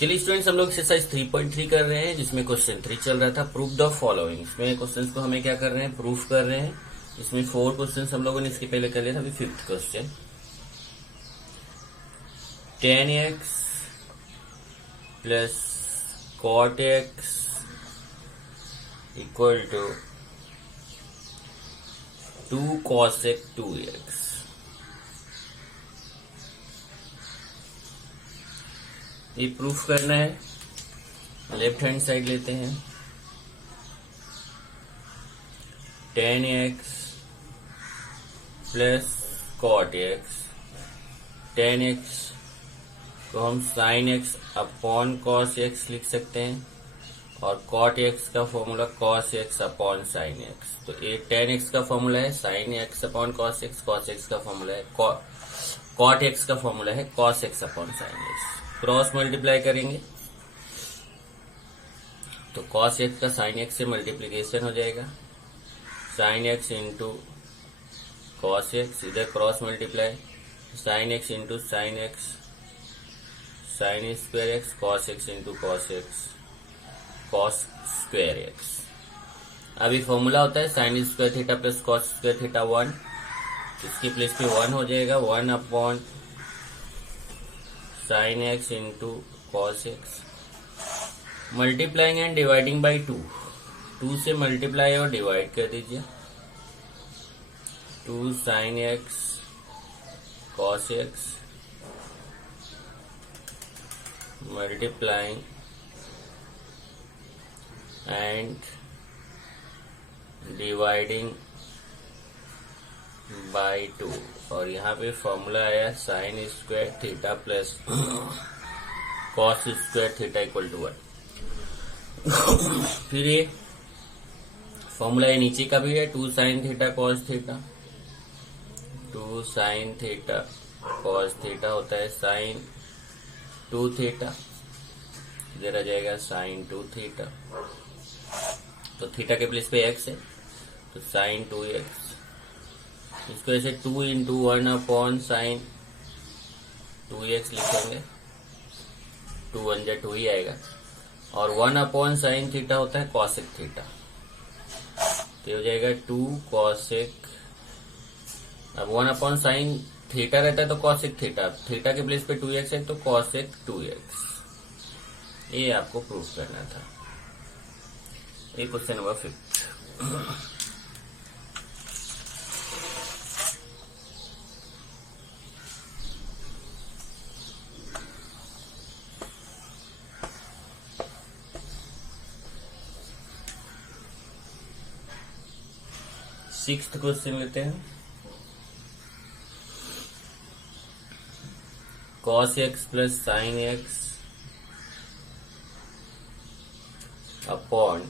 चलिए स्टूडेंट्स, हम लोग एक्सरसाइज 3.3 कर रहे हैं जिसमें क्वेश्चन 3 चल रहा था। Proof the following. इसमें क्वेश्चंस को हमें क्या कर रहे हैं, प्रूफ कर रहे हैं। इसमें 4 क्वेश्चंस हम लोगों ने इसके पहले कर लिया था। अभी 5th question, 10x plus cot x equal to 2 cosec 2x। ये प्रूफ करना है। लेफ्ट हैंड साइड लेते हैं। 10x plus cot x, 10x को हम sin x upon cos x लिख सकते हैं और cot x का formula cos x upon sin x। तो ये 10x का फॉर्मूला है sin x upon cos x का फॉर्मूला है cot x का फॉर्मूला है cos x upon sin x। Cross multiply करेंगे तो cos x का sin x से मल्टीप्लीकेशन हो जाएगा, sin x into cos x, इधर cross multiply, sin x into sin x, sin square x, cos x into cos x, cos square x। अभी formula होता है sin square theta plus cos square theta 1, इसकी place पे 1 हो जाएगा, 1 upon sin x into cos x, multiplying and dividing by 2, 2 से multiply और divide कर दीजिए, 2 sin x cos x multiplying and dividing by 2, और यहाँ पे फॉर्मूला आया sine square theta plus cos square theta equal to 1। फिर ये फॉर्मूला ये नीचे का भी है, 2 sine theta cos theta, 2 sine theta cos theta होता है साइन 2 थीटा, इधर आ जाएगा साइन 2 थीटा, तो थीटा के प्लेस पे x है तो साइन 2x, इसको ऐसे 2 इंटू 1 अपॉन साइन 2x लिखेंगे, 2 1 जा 2 ही आएगा, और 1 अपॉन साइन थीटा होता है कॉसेक थीटा, तो हो जाएगा 2 कॉसेक। अब 1 अपॉन साइन थीटा रहता है तो कॉसेक थीटा, थीटा के प्लेस पे 2x है तो कॉसेक 2x। ये आपको प्रूफ करना था। ये क्वेश्चन नंबर 5। 6th क्वेश्चन लेते हैं। cos x plus sin x upon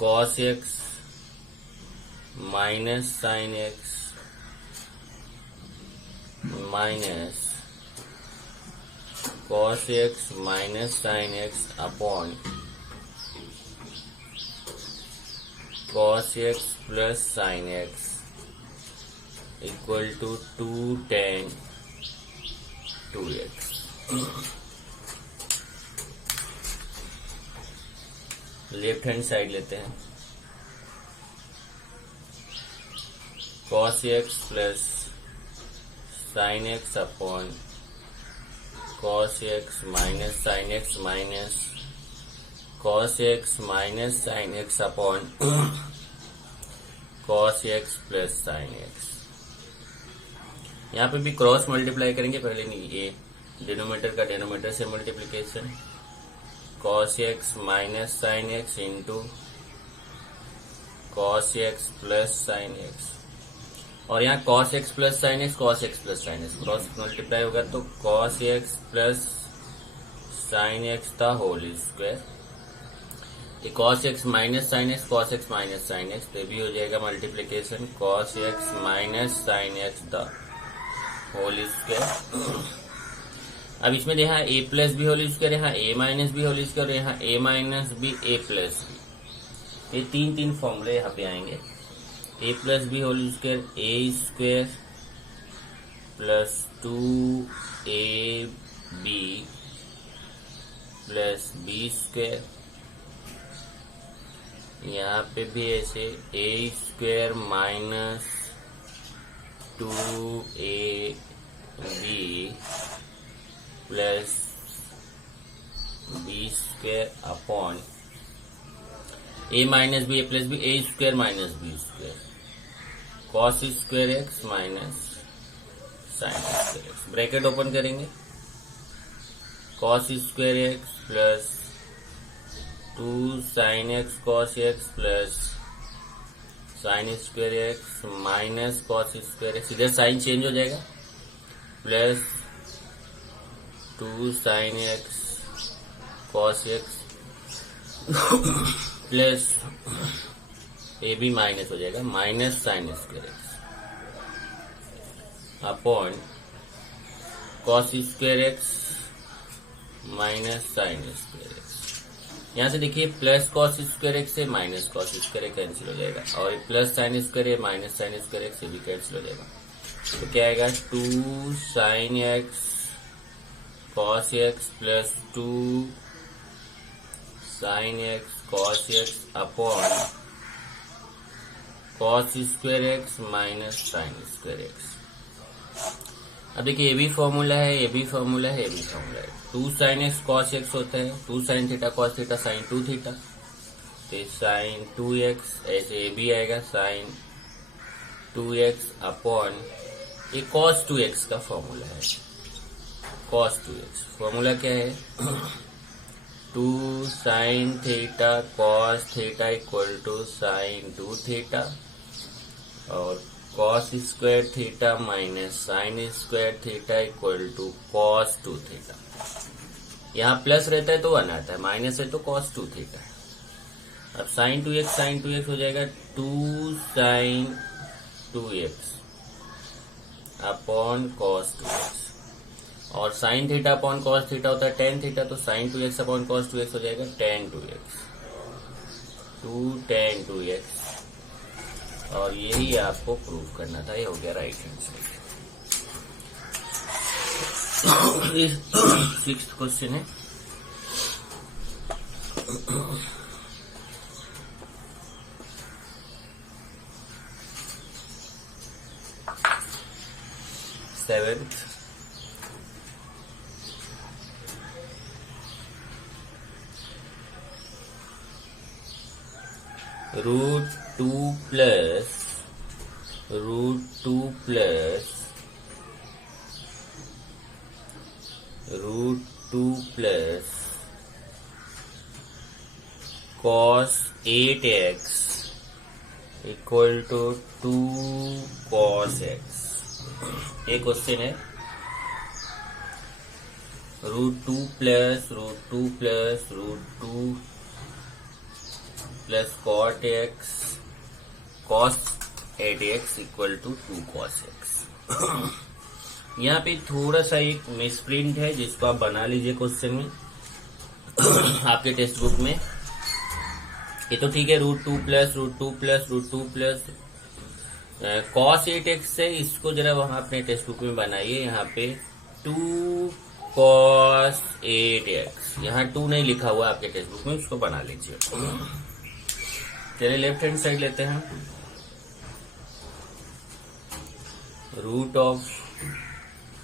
cos x minus sin x minus cos x minus sin x upon cos x plus sin x equal to 2 tan 2x। Left hand side लेते हैं। cos x plus sin x upon cos x minus sin x minus cos x minus sin x upon cos x plus sin x। यहाँ पे भी cross multiply करेंगे, पहले नहीं, ये denominator का डिनोमिनेटर से multiplication, cos x minus sin x into cos x plus sin x, और यहाँ cos x plus sin x, cos x plus sin x, cross multiply होगा तो cos x plus sin x the whole square, cos x minus sin x, cos x minus sin x, तो भी हो जाएगा multiplication cos x minus sin x the whole square. अब इसमें यहाँ a plus B whole square, यहाँ a minus b whole square, यहाँ a minus b a plus b, ये 3 फॉर्मूले यहाँ पे आएंगे। a plus B whole square a square plus 2ab square, यहाँ पे भी ऐसे a square minus 2ab plus b square upon a minus b a plus b a square minus b square cos square x minus sine square x. Bracket open करेंगे, cos square x plus 2 sine x cos x plus sine square x minus cos square x, इधर sine change हो जाएगा, plus 2 sine x cos x plus ए भी minus हो जाएगा, minus sine square x upon cos square x minus sine square x. यहाँ से देखिए प्लस कॉस स्क्वायर एक्स से minus cos square x cancel हो जाएगा, और प्लस साइन स्क्वायर है माइनस साइन स्क्वायर एक्स से भी कैंसिल हो जाएगा। तो क्या आएगा 2 sine x cos x plus 2 sine x cos x upon cos square x minus sine square x. अब देखिए ये भी फॉर्मूला है, ये भी फॉर्मूला है, ये भी फॉर्मूला है। 2 साइन एक्स कॉस एक्स होता है 2 sine theta cos theta sine 2 theta, तो साइन 2x, ऐसे ये भी आएगा साइन 2x अपॉन ये कॉस 2x का फॉर्मूला है। कॉस 2x फॉर्मूला क्या है 2 sine theta cos theta equal to sine 2 theta और cos square theta minus sine square theta equal to cos 2 theta. यहाँ प्लस रहता है तो 1 आता है, माइनस है तो कॉस 2 थीटा। अब साइन 2x हो जाएगा 2 sign 2x upon cos 2x, और sine theta upon cos theta होता है टेन थीटा, तो sine 2x upon cos 2x हो जाएगा टेन 2x, 2 टेन 2x, और यही आपको प्रूव करना था। ये हो गया right hand side. 6th question है seventh √2 plus √2 plus √2 plus cos 8x equal to 2 cos x। एक क्वेश्चन है √2 plus √2 plus √2 plus cot x cos 8x equal to 2 cos x। यहाँ पे थोड़ा सा एक मिसप्रिंट है जिसको आप बना लीजिए क्वेश्चन में आपके टेक्स्ट बुक में। ये तो ठीक है √2 plus √2 plus √2 plus cos 8x से, इसको जरा वहां अपने टेक्स्ट बुक में बनाइए। यहाँ पे 2 cos 8x, यहाँ 2 नहीं लिखा हुआ आपके टेक्स्ट बुक में, उसको बना लीजिए। चलिए लेफ्ट हैंड साइड लेते हैं, root of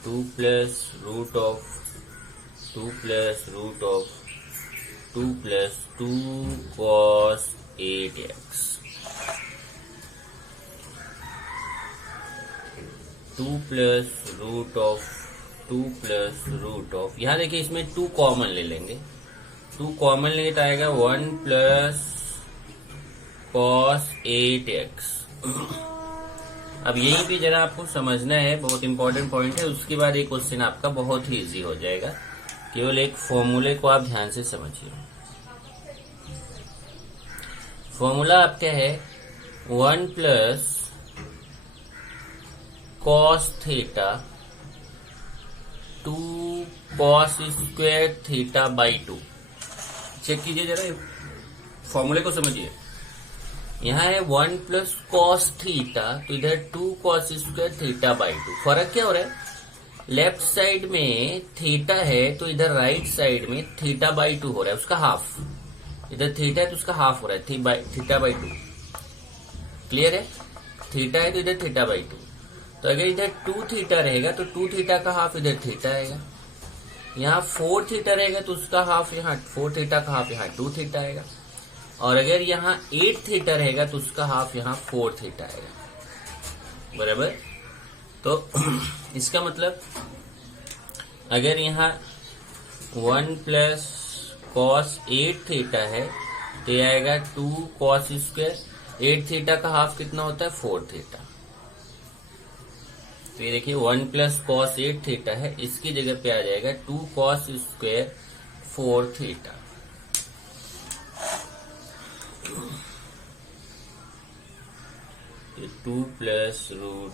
2 plus root of 2 plus root of 2 plus 2 cos 8x 2 plus root of 2 plus root ऑफ, यहाँ देखिए इसमें 2 कॉमन ले लेंगे, 2 कॉमन लेंगे तो आएगा 1 प्लस cos 8x। अब यहीं पे जरा आपको समझना है, बहुत इंपॉर्टेंट पॉइंट है, उसके बाद एक क्वेश्चन आपका बहुत ही इजी हो जाएगा। केवल एक फॉर्मूले को आप ध्यान से समझिए। फॉर्मूला आप क्या है 1 plus cos theta 2 cos square theta by 2। Check कीजिए जरा, फॉर्मूले को समझिए। यहाँ है 1 प्लस cos थीटा, तो इधर 2 cos स्क्वायर थीटा बाई 2। फर्क क्या हो रहा है, लेफ्ट साइड में थीटा है तो इधर राइट साइड में थीटा बाई 2 हो रहा है, उसका हाफ। इधर थीटा है तो उसका हाफ हो रहा है, थीटा बाई 2। क्लियर है? थीटा है तो इधर थीटा बाई 2। तो अगर इधर 2 थीटा रहेगा तो 2 थीटा का हाफ इधर थीटा आएगा। यहाँ 4 थीटा रहेगा तो उसका हाफ यहाँ 4 थीटा का हाफ यहाँ 2 थीटा आएगा। और अगर यहाँ 8 थीटा रहेगा तो उसका हाफ यहाँ 4 थीटा आएगा। बराबर? तो इसका मतलब अगर यहाँ 1 प्लस कॉस 8 थीटा है तो ये आएगा 2 कॉस स्क्वायर। 8 थीटा का हाफ कितना होता है? 4 थीटा। तो ये देखिए 1 प्लस कॉस 8 थीटा है, इसकी जगह पे आ जाएगा 2 कॉस स्क्वायर 4 थीटा। ये 2 प्लस रूट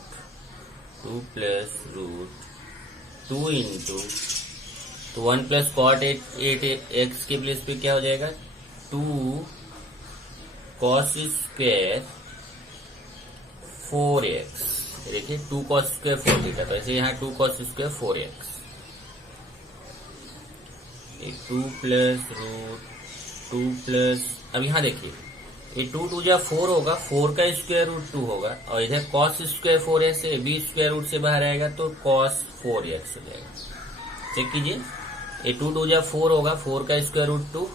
2 इंटू, तो 1 प्लस कॉट 8 एक्स के प्लेस पे क्या हो जाएगा? 2 कॉस स्क्वायर 4x। देखिए 2 कॉस स्क्वायर 4 थीटा, तो ऐसे यहाँ 2 cos square 4x। 2 plus root 2 plus, अब यहाँ देखिए ये 2 2 जा 4 होगा, 4 का स्क्वायर रूट 2 होगा, और इधर कॉस स्क्वायर 4x है, b स्क्वायर रूट से बाहर आएगा तो कॉस 4x हो जाएगा। चेक कीजिए, ये 2 2 जा 4 होगा, 4 का स्क्वायर रूट 2,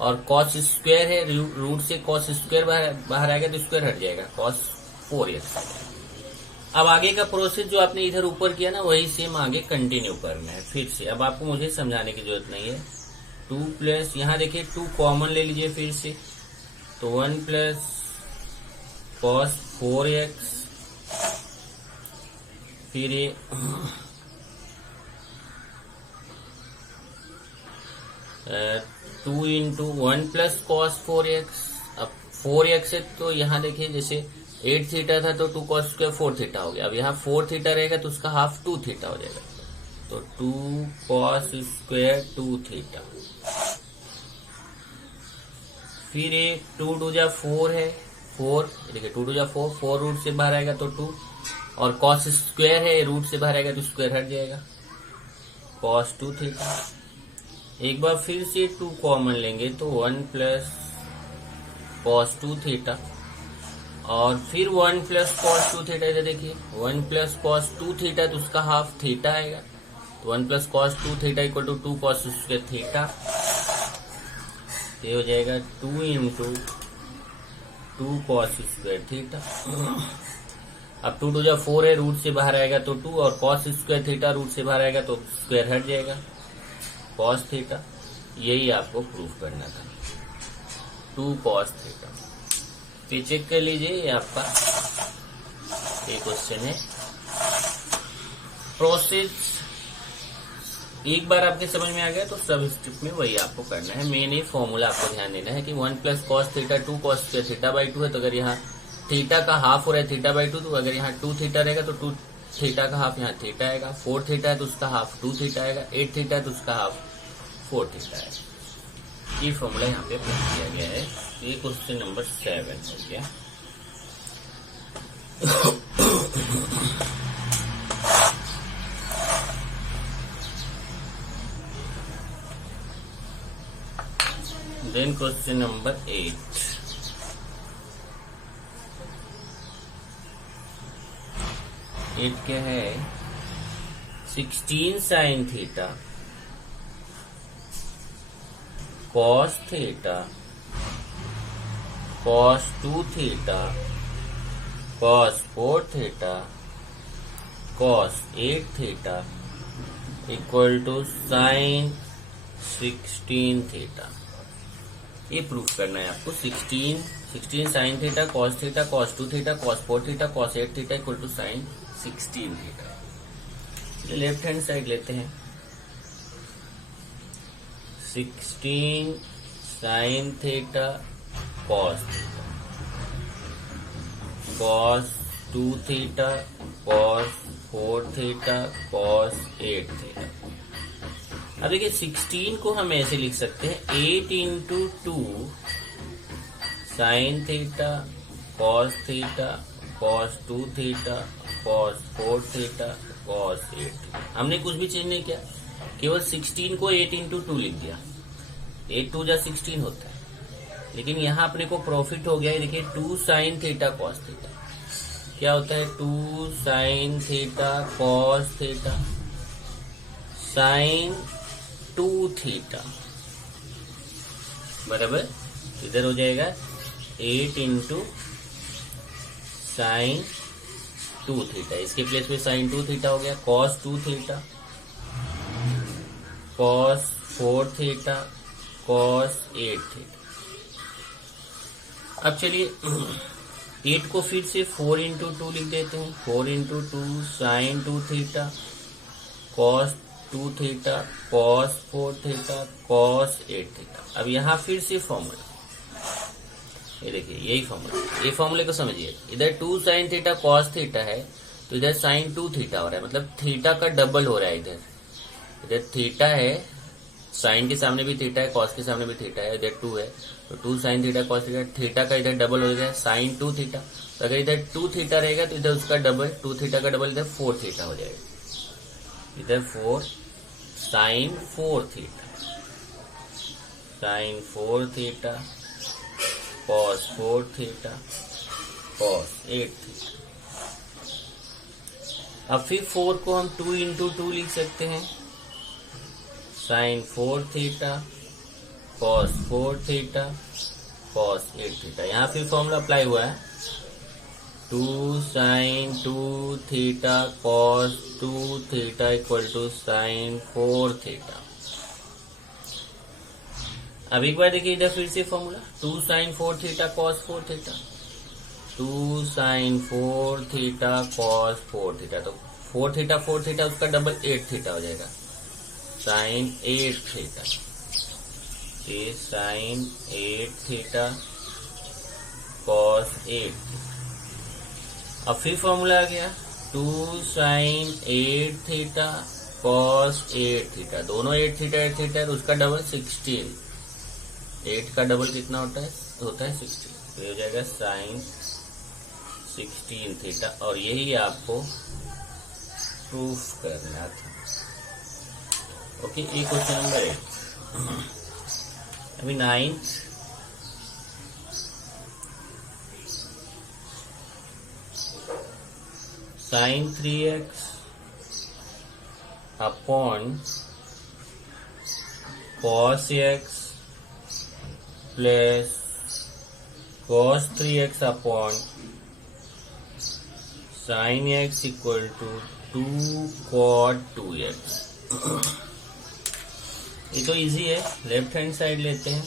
और कॉस स्क्वायर है, रूट से कॉस स्क्वायर बाहर आएगा तो स्क्वायर हट जाएगा, कॉस 4x। अब आगे का प्रोसेस जो आपने इधर ऊपर किया ना, वही सेम आगे कंटिन्यू करना है फिर से। अब आपको मुझे समझाने की जरूरत नहीं है। 2 प्लस, यहाँ देखिए 2 कॉमन ले लीजिए फिर से, तो 1 प्लस कॉस 4x, फिर ये 2 इंटू 1 प्लस कॉस 4x। अब 4x है तो यहाँ देखिए जैसे 8 थीटा था तो 2 कॉस स्क्वायर 4 थीटा हो गया। अब यहाँ 4 थीटा रहेगा तो उसका हाफ 2 थीटा हो जाएगा, तो 2 कॉस स्क्वायर 2 थीटा। फिर ये 2 2 जा 4 है, 4 देखिए 2 2 जा 4, 4 रूट से बाहर आएगा तो 2, और कॉस स्क्वायर है, रूट से बाहर आएगा तो स्क्वायर हट जाएगा, कॉस 2 थीटा। एक बार फिर से 2 कॉमन लेंगे तो 1 प्लस कॉस 2 थीटा, और फिर 1 प्लस कॉस 2 थीटा। इधर देखिए 1 प्लस कॉस 2 थीटा तो उसका हाफ थीटा आएगा, तो 1 plus cos 2 theta equal to 2 cos square theta. ये हो जाएगा 2 इंटू 2 कॉस स्क्वायर थीटा। अब 2 2 जा 4 है, रूट से बाहर आएगा तो 2, और कॉस स्क्वायर थीटा रूट से बाहर आएगा तो स्क्वायर हट जाएगा, कॉस थीटा। यही आपको प्रूफ करना था, 2 कॉस थीटा। तो चेक कर लीजिए, ये आपका एक क्वेश्चन है। प्रोसेस एक बार आपके समझ में आ गया तो सब स्टेप में वही आपको करना है। मेन ये फॉर्मूला आपको ध्यान देना है कि 1 plus cos theta 2 cos square theta by 2 है, तो अगर यहाँ थीटा का हाफ हो रहा है थीटा बाई 2, तो अगर यहाँ 2 थीटा रहेगा तो 2 थीटा का हाफ यहाँ थीटा आएगा, 4 थीटा है तो उसका हाफ 2 थीटा आएगा, 8 थीटा है तो उसका हाफ 4 थीटा आएगा। ये फॉर्मूला यहाँ पे अप्लाई किया गया है। ये क्वेश्चन नंबर 7 हो गया। Then question number 8। क्या है? 16 sine theta cos theta cos 2 theta cos 4 theta cos 8 theta equal to sine 16 theta. ये प्रूफ करना है आपको। 16 sine theta cos 2 theta cos 4 theta cos 8 theta equal to sine 16 theta. Left hand side लेते हैं। 16 sine theta cos theta cos 2 theta cos 4 theta cos 8 theta. अब देखिए 16 को हम ऐसे लिख सकते हैं 8 into 2 sine theta cos 2 theta cos 4 theta cos 8 हमने कुछ भी चेंज नहीं किया, केवल 16 को 8 इंटू 2 लिख दिया। 8 2 जा 16 होता है, लेकिन यहाँ अपने को प्रॉफिट हो गया है। देखिए 2 साइन थीटा कॉस थीटा क्या होता है, 2 sine theta cos theta sine 2 theta बराबर, इधर हो जाएगा 8 इंटू साइन 2 थीटा, इसके प्लेस में साइन 2 थीटा हो गया, cos 2 theta cos 4 theta cos 8 theta. अब चलिए 8 को फिर से 4 इंटू 2 लिख देते हैं, 4 into 2 sine 2 theta cos 2 theta cos 4 theta cos 8 theta. अब यहाँ फिर से फॉर्मूला, ये देखिए यही फॉर्मूला, ये फॉर्मूले को समझिए। इधर 2 साइन थीटा कॉस थीटा है, तो इधर साइन 2 थीटा हो रहा है, मतलब थीटा का डबल हो रहा है। इधर थीटा है, साइन के सामने भी थीटा है, कॉस के सामने भी थीटा है, इधर 2 है, तो 2 sine theta cos theta, theta का इधर डबल हो जाएगा साइन 2 थीटा। तो अगर इधर 2 थीटा रहेगा तो इधर उसका डबल, 2 थीटा का डबल इधर 4 थीटा हो जाएगा। इधर 4 sine 4 theta sine 4 theta cos 4 theta cos 8 theta. अब फिर 4 को हम 2 इंटू 2 लिख सकते हैं, sine 4 theta cos 4 theta cos 8 theta. यहाँ फिर फॉर्मूला अप्लाई हुआ है, 2 sine 2 theta cos 2 theta equal to sine 4 theta. अब एक बार देखिए इधर फिर से formula, 2 sine 4 theta cos 4 theta, 2 sine 4 theta cos 4 theta, तो 4 थीटा उसका डबल 8 थीटा हो जाएगा, साइन 8 थीटा, ये साइन 8 थीटा कॉस 8। अब फिर फॉर्मूला आ गया, 2 साइन 8 थीटा कॉस 8 थीटा, दोनों 8 थीटा है, तो उसका डबल 16, 8 का डबल कितना होता है 16, तो ये हो जाएगा साइन 16 थीटा। और यही आपको प्रूफ करना था। ओके, ये क्वेश्चन नंबर 8। अभी 9 sine 3x upon cos x plus cos 3x upon sine x equal to 2 cot 2x। ये तो इजी है, लेफ्ट हैंड साइड लेते हैं,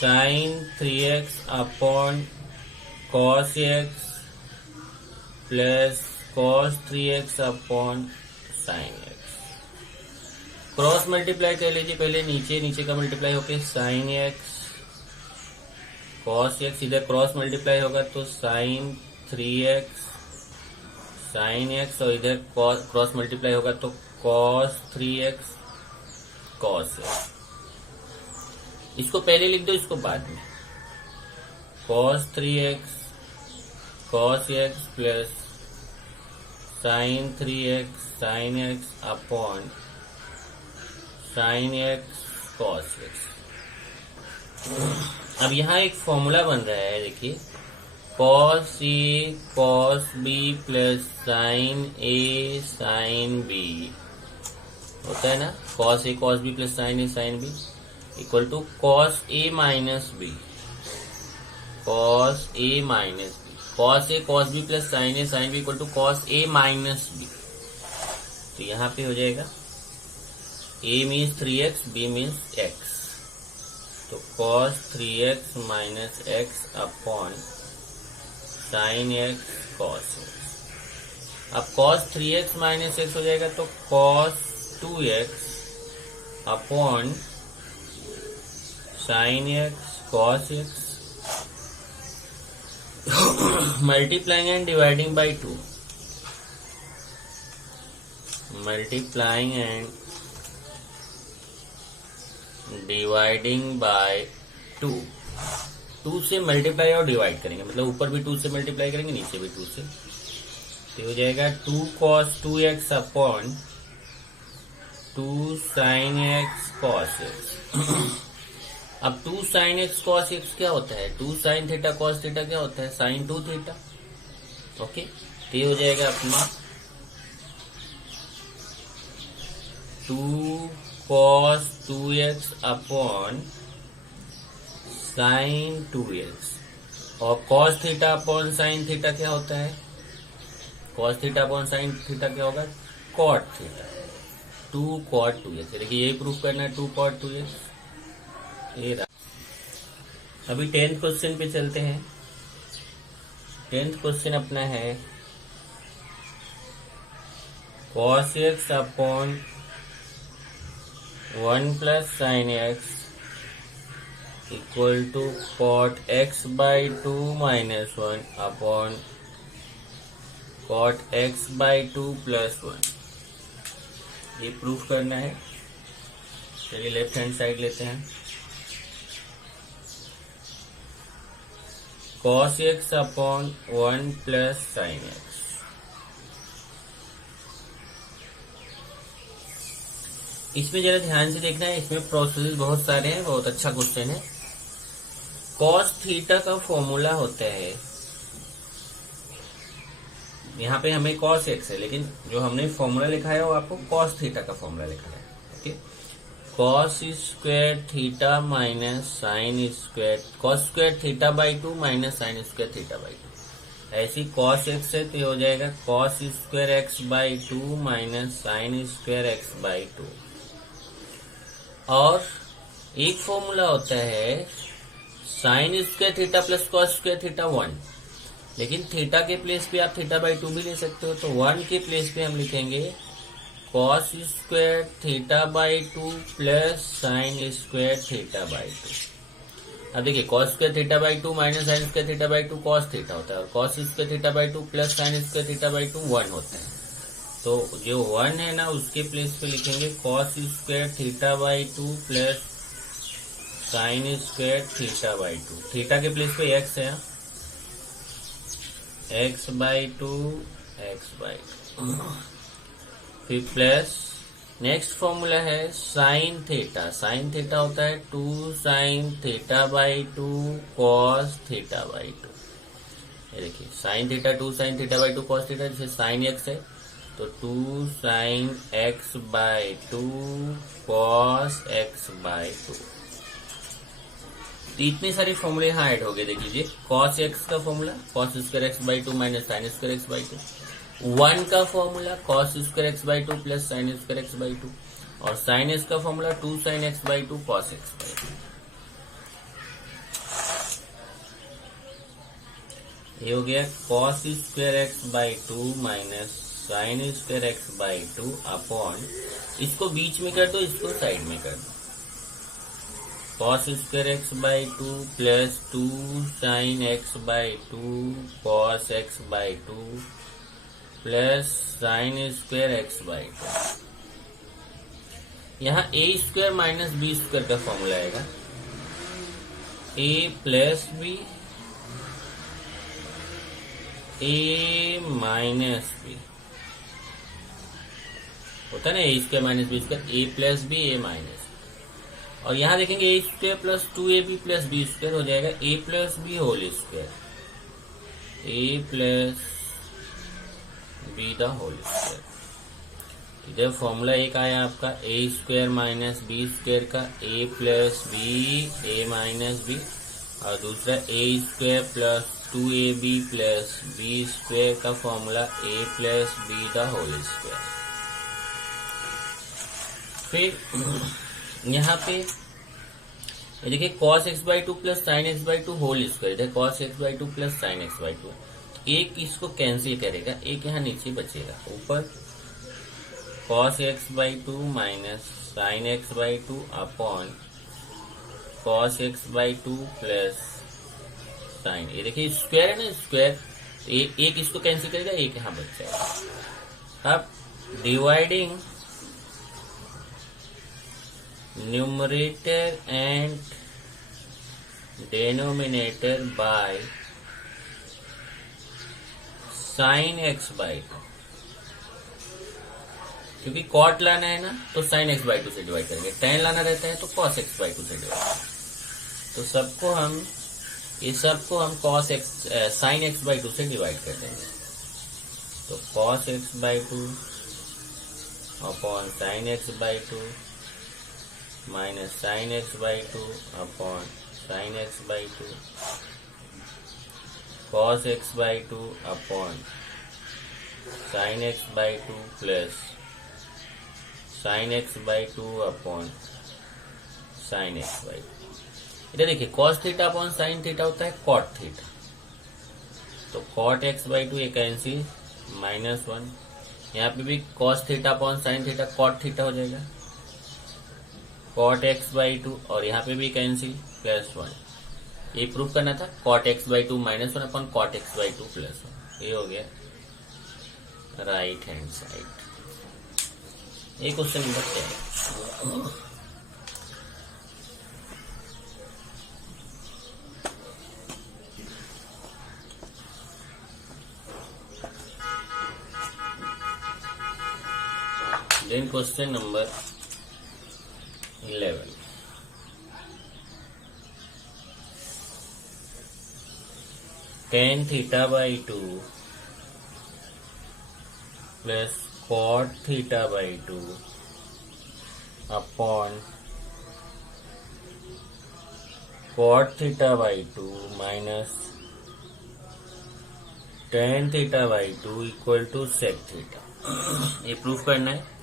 sine 3x upon cos x plus cos 3x upon sine x। Cross multiply कर लीजिए, पहले नीचे का मल्टीप्लाई होके साइन x कॉस x, इधर क्रॉस मल्टीप्लाई होगा तो साइन 3x साइन x, और इधर क्रॉस मल्टीप्लाई होगा तो कॉस 3x कॉस x। इसको पहले लिख दो, इसको बाद में, cos 3x cos x plus sine 3x sine x upon sine x cos x। अब यहाँ एक फॉर्मूला बन रहा है, देखिए, cos a cos b plus sine a sine b होता है ना, cos a cos b plus sine a sine b equal to cos a minus b, cos a minus b, cos a cos b plus sine a sine b equal to cos a minus b. तो यहाँ पे हो जाएगा a means 3x, b means x, तो cos 3x minus x upon sine x cos x। अब cos 3x minus x हो जाएगा तो cos 2x upon sine x cos x, multiplying and dividing by 2, multiplying and dividing by 2, 2 से multiply और divide करेंगे, मतलब ऊपर भी 2 से मल्टीप्लाई करेंगे, नीचे भी 2 से, तो हो जाएगा 2 cos 2x upon 2 sin x cos x। अब 2 sin x cos x क्या होता है? 2 sin थीटा cos थीटा क्या होता है? sin 2 theta. ओके, तो ये हो जाएगा अपना 2 cos 2x upon sin 2x, और cos theta upon sin theta क्या होता है? cos theta upon sin theta क्या होगा? cot theta. 2 cot 2x, देखिए यही प्रूफ करना है, 2 cot 2x। ये रहा। अभी 10th क्वेश्चन पे चलते हैं। 10th क्वेश्चन अपना है cos x upon 1 plus sin x equal to cot x by 2 minus 1 upon cot x by 2 plus 1। ये प्रूफ करना है। चलिए लेफ्ट हैंड साइड लेते हैं। cos x upon 1 plus sin x। इसमें जरा ध्यान से देखना है, इसमें प्रोसेस बहुत सारे हैं, बहुत अच्छा क्वेश्चन है। cos थीटा का फॉर्मूला होता है, यहाँ पे हमें cos x है, लेकिन जो हमने फॉर्मूला लिखा है वो आपको cos थीटा का फॉर्मूला लिखा है। Okay, cos square theta minus sine square, cos square theta by 2 minus sine square theta by 2। ऐसी cos x है तो ये हो जाएगा cos square x by 2 minus sine square x by 2। और एक फॉर्मूला होता है sign square theta plus cos square theta 1, लेकिन थीटा के प्लेस पे आप थीटा बाई 2 भी ले सकते हो, तो 1 के प्लेस पे हम लिखेंगे cos square theta by 2 plus sine square theta by 2। अब देखिए cos square theta by 2 minus sine square theta by 2 cos theta होता है, और cos square theta by 2 plus sine square theta by 2 1 होता है। तो जो 1 है ना उसके प्लेस पे लिखेंगे cos square theta by 2 plus sine square theta by 2। Theta के प्लेस पे x है, x बाई 2 x बाई 2, फिर प्लस नेक्स्ट फॉर्मूला है साइन थीटा। साइन थीटा होता है 2 sine theta by 2 cos theta by 2। ये देखिए sine theta 2 sine theta by 2 cos theta, जैसे साइन x है तो 2 साइन x बाई 2 कॉस x बाई 2। तो इतने सारे फॉर्मूले यहाँ ऐड हो गए। देख लीजिए cos x का formula cos square x by 2 minus sine square x by 2, 1 का formula cos square x by 2 plus sine square x by 2, और साइन x का formula 2 sine x by 2 cos x by 2। ये हो गया cos square x by 2 minus sine square x by 2 upon, इसको बीच में कर दो, इसको साइड में कर दो, cos square x by 2 plus 2 sine x by 2 cos x by 2 plus sine square x by 2। यहाँ a square minus b square का फॉर्मूला आएगा, a plus b a minus b होता है ना, a square minus b square, a plus b a minus, और यहाँ देखेंगे a square plus 2ab plus b square हो जाएगा a plus B whole square, a plus b the whole square. इधर formula एक आया आपका a square minus b square का a plus b a minus b, और दूसरा a square plus 2ab plus b square का formula a plus b the whole square. फिर यहाँ पे देखिए cos x by 2 plus sine x by 2 whole square, इधर cos x by 2 plus sine x by 2, एक इसको कैंसिल करेगा, एक यहाँ नीचे बचेगा, ऊपर cos x by 2 minus sine x by 2 upon cos x by 2 plus sine. ये देखिए स्क्वायर है ना, स्क्वायर एक इसको कैंसिल करेगा, एक यहाँ बच जाएगा। अब dividing numerator and denominator by sine x by to, क्योंकि कॉट लाना है ना तो साइन एक्स बाई टू से डिवाइड करेंगे, टेन लाना रहता है तो कॉस एक्स बाई टू से डिवाइड करेंगे। तो सबको हम cos x sign x by two से डिवाइड कर देंगे। तो cos x by two upon sine x by two minus sign x by two upon sine x by two, cos x by two upon sine x by two plus sine x by two upon sine x by two. इधर देखिए cos theta upon sine theta होता है cot theta, तो cot x by two ये cancel -1, यहाँ पे भी cos theta upon sine theta cot theta हो जाएगा, कॉट एक्स बाई टू, और यहाँ पे भी कैंसिल +1। ये प्रूफ करना था cot x by two -1 upon cot x by two +1। ये हो गया राइट हैंड साइड। एक question number 10, then question number 11, tan theta by two plus cot theta by two upon cot theta by two minus tan theta by two equal to sec theta. ये proof करना है।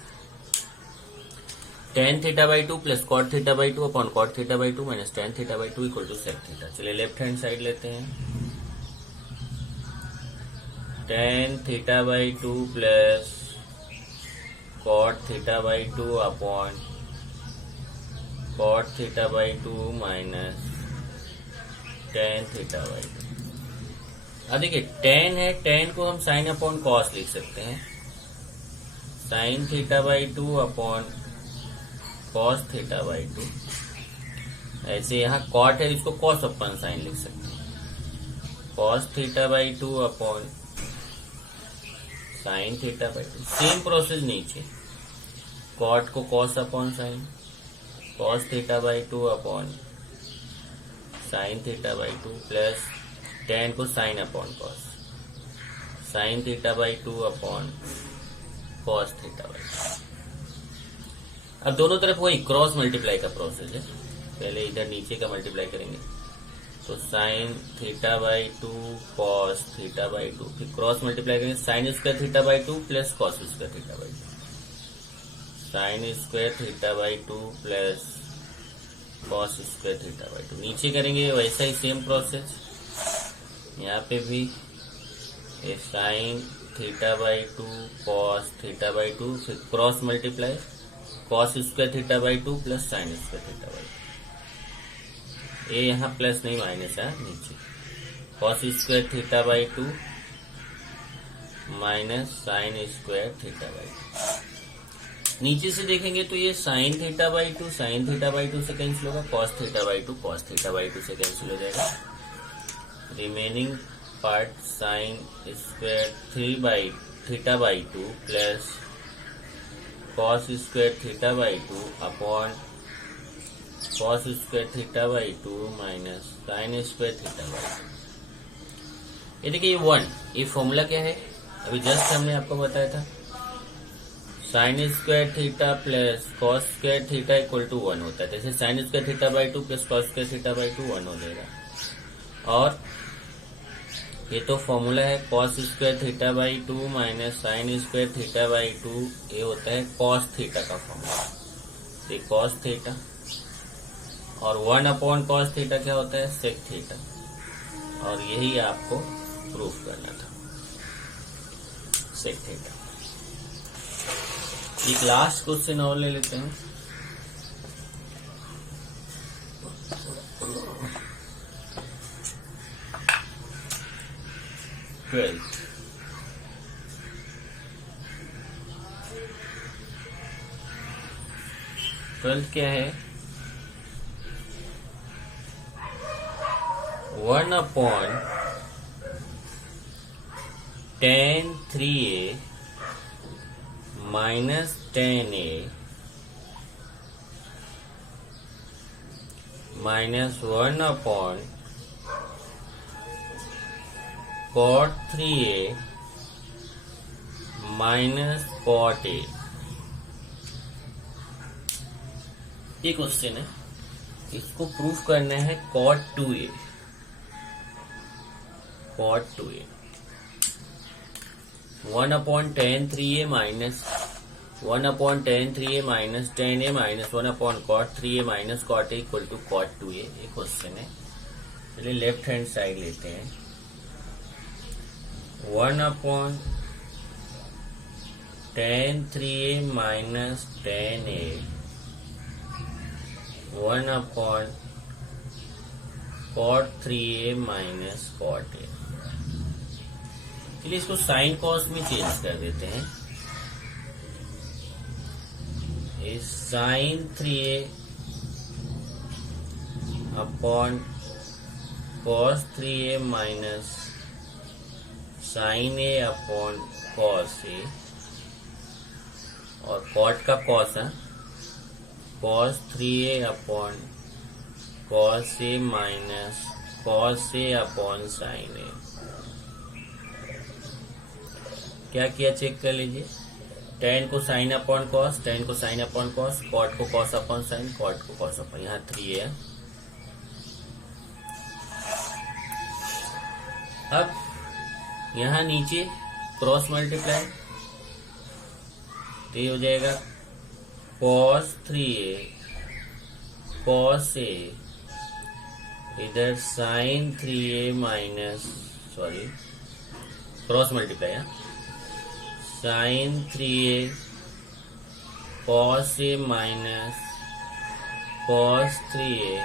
tan theta by two plus cot theta by two upon cot theta by two minus tan theta by two equal to sec theta. चलिए left hand side लेते हैं। tan theta by two plus cot theta by two upon cot theta by two minus tan theta by two. अब देखिए tan है, tan को हम sine upon cos लिख सकते हैं, sign theta by two upon cos theta by to. ऐसे यहाँ कॉट है, इसको कॉस अपॉन साइन लिख सकते हैं, cos theta by two upon sine theta by to. Same process नीचे, कॉट को cos upon sine, cos theta by two upon sine theta by two plus tan को sine upon cos, sign theta by two upon cos theta by two. अब दोनों तरफ वही cross multiply का process है। पहले इधर नीचे का मल्टीप्लाई करेंगे तो sign theta by two cos theta by two, फिर क्रॉस मल्टीप्लाई करेंगे sign square theta by two plus cos square theta by to, sign square theta by two plus cos square theta by two. नीचे करेंगे वैसा ही same process, यहाँ पे भी ये sine theta by two cos theta by two, फिर cross multiply cos square theta by two plus sine square theta by two. ये यहाँ प्लस नहीं माइनस है नीचे, cos square theta by two minus sine square theta by two. नीचे से देखेंगे तो ये साइन थीटा बाई टू से कैंसिल होगा, कॉस थीटा बाई टू से कैंसिल हो जाएगा। Remaining part sine square theta by two plus cos square theta by two upon cos square theta by two minus sine square theta by two. ये देखिए ये 1, ये formula क्या है अभी जस्ट हमने आपको बताया था, sine square theta plus cos square theta equal to 1 होता है। जैसे sine square theta by two plus cos square theta by two 1 हो जाएगा। और ये तो फॉर्मूला है cos square theta by two minus sine square theta by two, ये होता है कॉस थीटा का फॉर्मूला, ये कॉस थीटा। और 1 अपॉन कॉस थीटा क्या होता है, सेक थीटा। और यही आपको प्रूफ करना था, सेक थीटा। एक लास्ट क्वेश्चन और ले लेते हैं। ट्वेल्थ क्या है, 1 upon tan 3a minus tan a minus 1 upon cot 3a minus cot a। ये क्वेश्चन है, इसको प्रूफ करना है cot 2a। cot 2a 1 upon tan 3a minus 1 upon tan 3a minus tan a minus 1 upon cot 3a minus cot a equal to cot 2a। ये question है। चलिए left hand side लेते हैं। 1 upon tan 3a minus tan a 1 upon cot 3a minus cot a। चलिए इसको sine cos में change कर देते हैं। Sine 3a upon cos 3a minus sine a upon cos a और cot का cos है cos 3a upon cos a minus cos a upon sine a। क्या किया चेक कर लीजिए। tan को साइन अपॉन cos, tan को साइन अपॉन cos, cot को cos अपॉन साइन, cot को cos अपॉन, यहाँ 3a है। अब यहाँ नीचे क्रॉस मल्टीप्लाई तो ये हो जाएगा cos 3a cos a इधर sin 3a minus cross multiply है sin 3a cos a minus cos 3a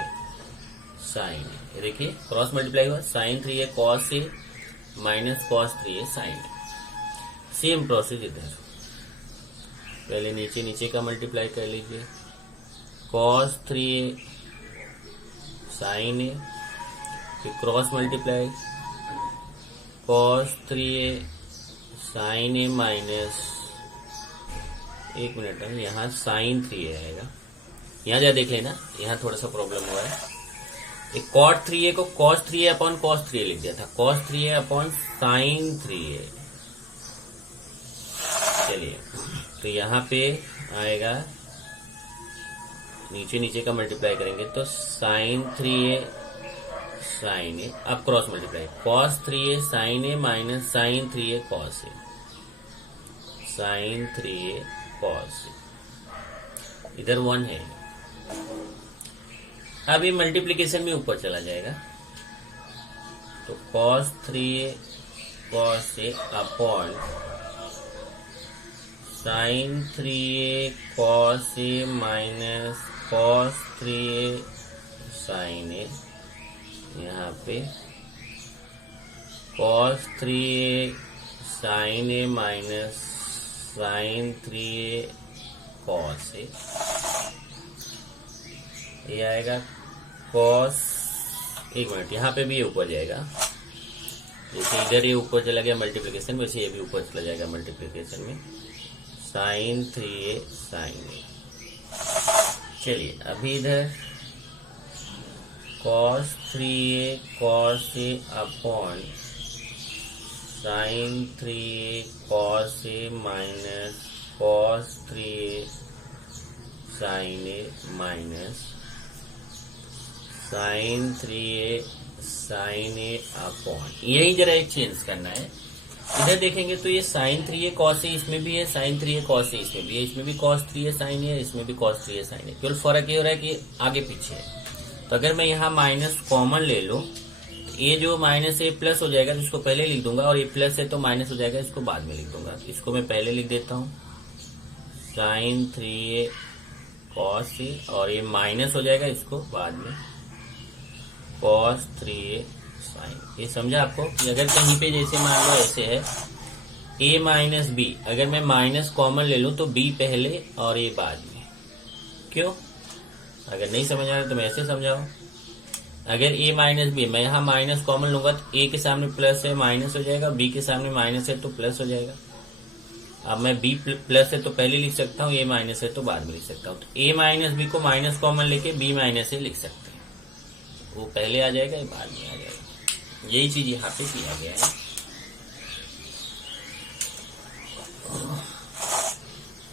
sin a। देखिए क्रॉस मल्टीप्लाई हुआ sin 3a cos a minus cos 3a sin a। Same process इधर, पहले नीचे का multiply कर लीजिए cos 3a sin a, फिर cross multiply cos 3a sin a minus, एक मिनट है यहाँ sin 3a आएगा, यहाँ जा देख लेना, यहाँ थोड़ा सा प्रॉब्लम हुआ है। एक cot 3a को cos 3a upon cos 3a लिख दिया था, cos 3a upon sin 3a। चलिए तो यहाँ पे आएगा नीचे का मल्टीप्लाई करेंगे तो sin 3a sin a, अब cross multiply cos 3a sin a minus sin 3a cos a, sin 3a cos a, इधर 1 है। अब ये मल्टीप्लिकेशन में ऊपर चला जाएगा तो cos 3a cos a upon sin 3a cos a minus cos 3a sin a, यहाँ पे cos 3a sin a minus sin 3a cos a, ये आएगा cos, एक मिनट यहाँ पे भी ये ऊपर जाएगा, जैसे इधर ये ऊपर चला गया मल्टीप्लिकेशन, वैसे ये भी ऊपर चला जाएगा मल्टीप्लिकेशन में sin 3a sin a। चलिए अभी इधर cos 3a cos a upon sin 3a cos a minus cos 3a sin a minus sin 3a sin a upon, यही जरा एक चेंज करना है। इधर देखेंगे तो ये sin 3a cos a इसमें भी है, sin 3a cos a इसमें भी है, इसमें भी cos 3a sin a है, इसमें भी cos 3a sin a। केवल फर्क ये हो रहा है कि आगे पीछे है। तो अगर मैं यहाँ माइनस कॉमन ले लूं तो ये जो माइनस ए प्लस हो जाएगा तो इसको पहले लिख दूंगा, और ये प्लस है तो माइनस हो जाएगा, इसको बाद में लिख दूंगा। इसको मैं पहले लिख देता हूँ sin 3a cos a, और ये माइनस हो जाएगा, इसको बाद में cos 3a sin। ये समझा आपको कि अगर कहीं पे जैसे मान लो ऐसे है a माइनस बी, अगर मैं माइनस कॉमन ले लूं तो b पहले और a बाद में। क्यों? अगर नहीं समझ आ रहा तो मैं ऐसे समझाऊं अगर a माइनस बी, मैं यहाँ माइनस कॉमन लूंगा तो a के सामने प्लस है माइनस हो जाएगा, b के सामने माइनस है तो प्लस हो जाएगा। अब मैं b प्लस है तो पहले लिख सकता हूँ, a माइनस है तो बाद में लिख सकता हूँ। तो a माइनस बी को माइनस कॉमन लेके b माइनस ए लिख सकते हैं, वो पहले आ जाएगा या बाद में आ जाएगा। यही चीज यहाँ पे किया गया है।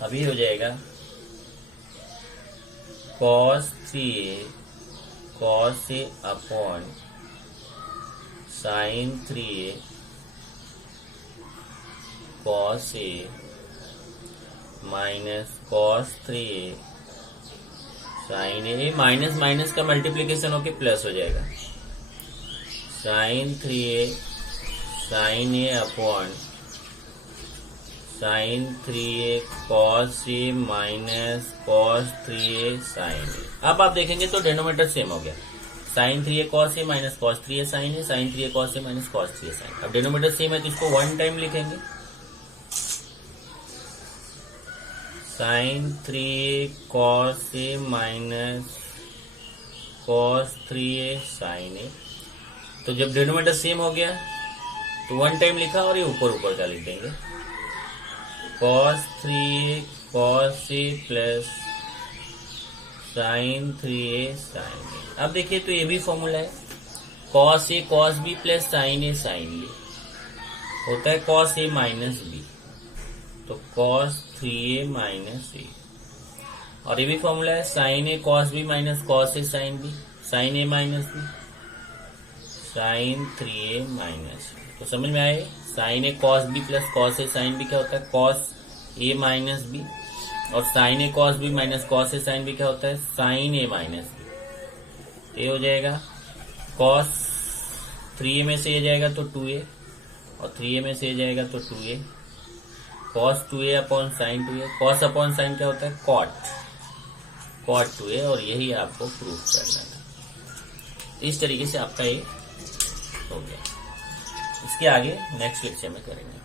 अभी हो जाएगा cos 3a cos a upon sin 3a cos a minus cos 3a sin a, minus minus का मल्टीप्लीकेशन होके प्लस हो जाएगा, sin 3a sin a upon sin 3a cos a minus cos 3a sin a। अब आप देखेंगे तो denominator same हो गया, sin 3a cos a minus cos 3a sin a, sin 3a cos a minus cos 3a sin a। अब denominator same है तो इसको वन टाइम लिखेंगे, sin 3a cos a minus cos 3a sin a। तो जब denominator same हो गया तो वन टाइम लिखा और ये ऊपर ऊपर का लिख देंगे, cos 3a cos a plus sin 3a sin a। अब देखिए तो ये भी फॉर्मूला है, cos a cos b plus sin a sin b होता है cos a माइनस b, तो cos 3a माइनस a। और ये भी फॉर्मूला है sin a cos b minus cos a sin b, sin a minus b sin 3a minus b। तो समझ में आए, sin a cos b plus cos a sin b क्या होता है cos a माइनस b, और sin a cos b minus cos a sin b क्या होता है sin a माइनस b। ये हो जाएगा cos 3a में से ये जाएगा तो 2a, और 3a में से ये जाएगा तो 2a, cos 2a upon sin 2a। cos upon sin क्या होता है cot 2a, और यही आपको प्रूफ करना है। इस तरीके से आपका ये हो गया। इसके आगे नेक्स्ट लेक्चर में करेंगे।